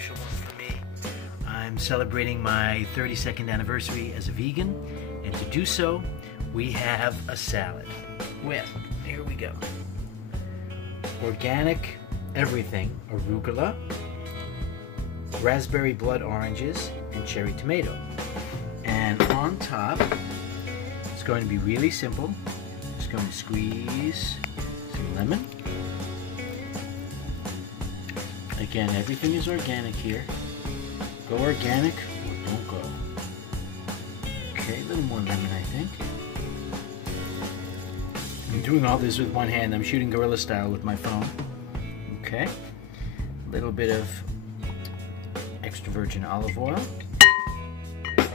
special one for me. I'm celebrating my 32nd anniversary as a vegan, and to do so, we have a salad with, here we go, organic everything, arugula, raspberry blood oranges, and cherry tomato. And on top, it's going to be really simple. Just going to squeeze some lemon. Again, everything is organic here. Go organic or don't go. Okay, a little more lemon, I think. I'm doing all this with one hand. I'm shooting guerrilla style with my phone. Okay. A little bit of extra virgin olive oil.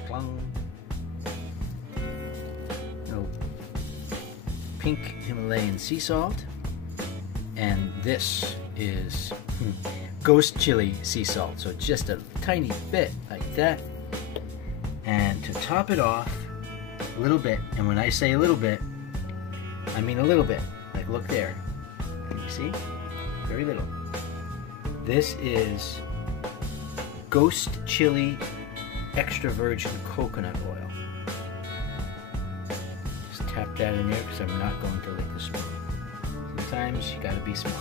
Plum. No pink Himalayan sea salt. And this is ghost chili sea salt, so just a tiny bit like that. And to top it off, a little bit, and when I say a little bit, I mean a little bit. Like, look there. Can you see? Very little. This is ghost chili extra virgin coconut oil. Just tap that in there because I'm not going to lick the spoon. Sometimes you gotta be smart.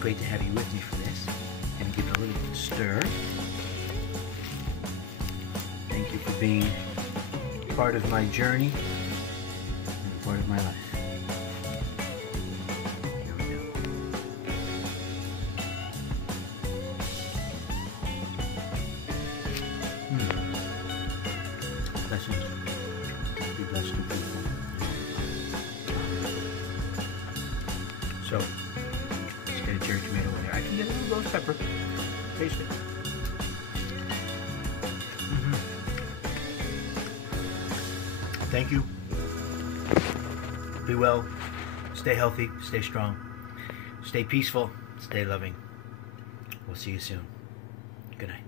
Great to have you with me for this, and give it a little stir. Thank you for being part of my journey and part of my life. Here we go. Blessings. Be blessed and beautiful. So, cherry tomato in there. I can get a little ghost pepper. Taste it. Thank you. Be well. Stay healthy. Stay strong. Stay peaceful. Stay loving. We'll see you soon. Good night.